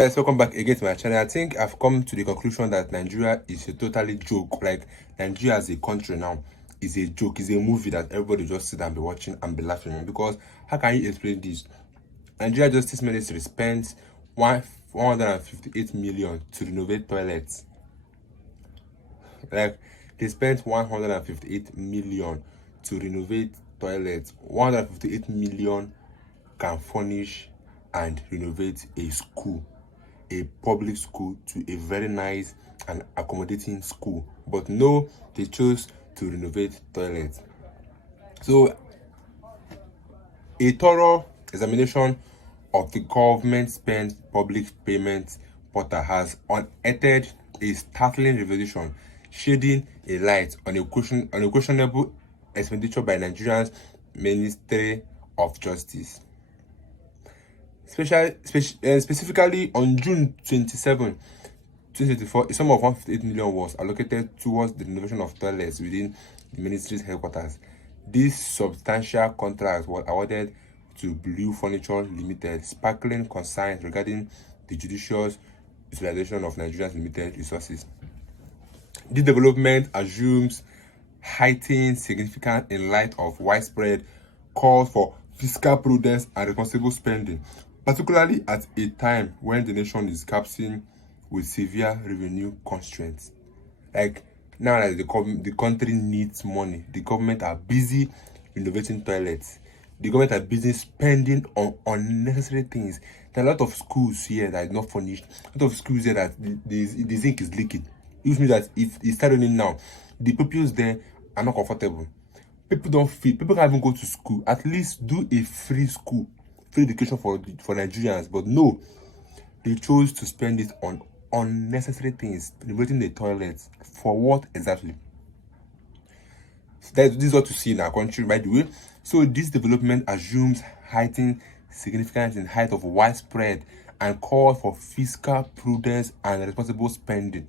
Guys, welcome back again to my channel. I think I've come to the conclusion that Nigeria is a totally joke. Like, Nigeria as a country now is a joke, is a movie that everybody just sit and be watching and be laughing. Because how can you explain this? Nigeria Justice Ministry spent 158 million to renovate toilets. Like, they spent 158 million to renovate toilets. 158 million can furnish and renovate a school, a public school, to a very nice and accommodating school. But no, they chose to renovate toilets. So a thorough examination of the government spent public payment portal has unearthed a startling revelation, shedding a light on a questionable expenditure by Nigeria's Ministry of Justice. Specifically on June 27, 2024, a sum of 158 million was allocated towards the renovation of toilets within the ministry's headquarters. This substantial contract was awarded to Blue Furniture Limited, sparkling concerns regarding the judicious utilization of Nigeria's limited resources. This development assumes heightened significance in light of widespread calls for fiscal prudence and responsible spending, particularly at a time when the nation is grappling with severe revenue constraints. Like, now that the country needs money, the government are busy renovating toilets. The government are busy spending on unnecessary things. There are a lot of schools here that is not furnished. A lot of schools here that the zinc is leaking. It means that if it starts raining now, the pupils there are not comfortable. People don't feel. People can't even go to school. At least do a free school, free education for Nigerians. But no, they chose to spend it on unnecessary things, renovating the toilets. For what exactly? This is what to see in our country, by the way. So this development assumes heightened significance in height of widespread and calls for fiscal prudence and responsible spending.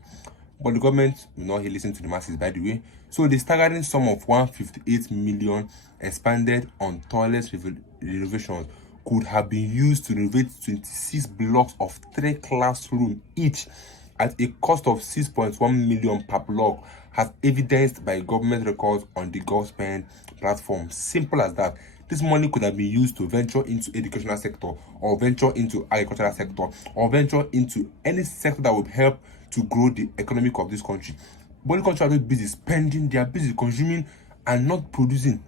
But the government will not listen to the masses, by the way. So the staggering sum of 158 million expanded on toilet renovations could have been used to renovate 26 blocks of 3 classrooms each at a cost of 6.1 million per block, as evidenced by government records on the Govspend platform. Simple as that. This money could have been used to venture into educational sector, or venture into agricultural sector, or venture into any sector that would help to grow the economic of this country. But the country are not busy spending, they are busy consuming and not producing.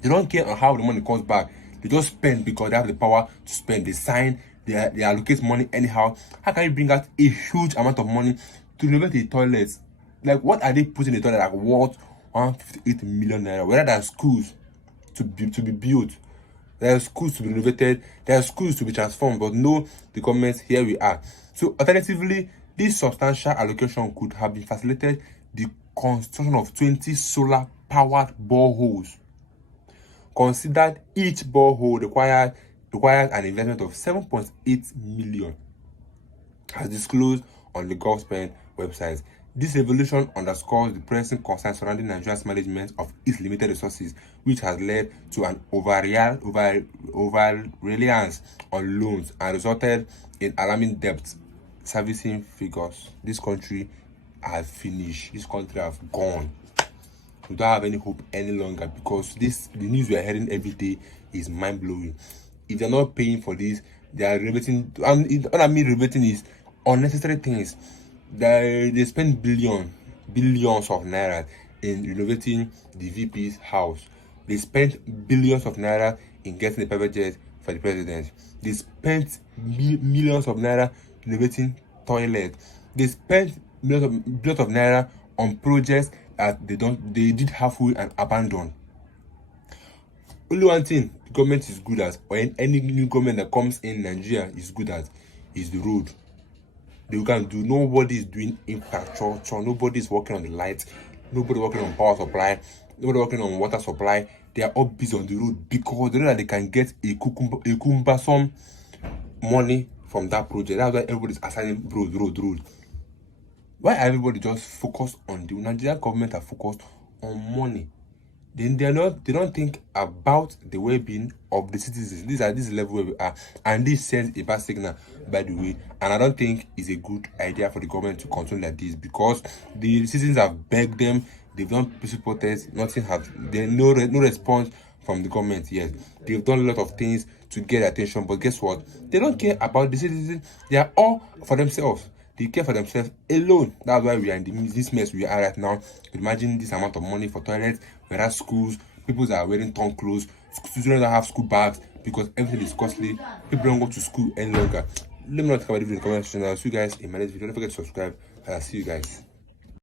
They don't care on how the money comes back. They just spend because they have the power to spend. They sign, they allocate money anyhow. How can you bring out a huge amount of money to renovate the toilets? Like, what are they putting in the toilet? Like, what? 158 million naira. Whether there are schools to be built, there are schools to be renovated, there are schools to be transformed, but no, the government, here we are. So alternatively, this substantial allocation could have been facilitated the construction of 20 solar powered boreholes. Considered each borehole requires an investment of 7.8 million, as disclosed on the Govspend website. This revolution underscores the pressing concern surrounding Nigeria's management of its limited resources, which has led to an over-reliance on loans and resulted in alarming debt servicing figures. This country has finished. This country has gone. We don't have any hope any longer, because the news we are hearing every day is mind-blowing. If they're not paying for this, they are renovating. And what I mean renovating is unnecessary things. They spend billions of naira in renovating the VP's house. They spent billions of naira in getting a private jet for the president. They spent millions of naira renovating toilets. They spent billions of naira on projects that they did halfway and abandoned. Only one thing the government is good at, or any new government that comes in Nigeria is good at, is the road. They can do. Nobody is doing infrastructure. Nobody is working on the lights. Nobody working on power supply. Nobody working on water supply. They are all busy on the road because they know that they can get a cumbersome money from that project. That's why everybody is assigning road. Why everybody just focused on the Nigerian government are focused on money? then they don't think about the well-being of the citizens. This is the level where we are, and this sends a bad signal, by the way. And I don't think it's a good idea for the government to continue like this, because the citizens have begged them, they've done peaceful protests, nothing have, there's no response from the government yet. They've done a lot of things to get attention, but guess what? They don't care about the citizens. They are all for themselves. They care for themselves alone. That's why we are in this mess we are right now. Imagine this amount of money for toilets, whereas schools, people are wearing torn clothes, students don't have school bags because everything is costly. People don't go to school any longer. Let me know what you think about the video in the comment section. I'll see you guys in my next video. Don't forget to subscribe, and I'll see you guys.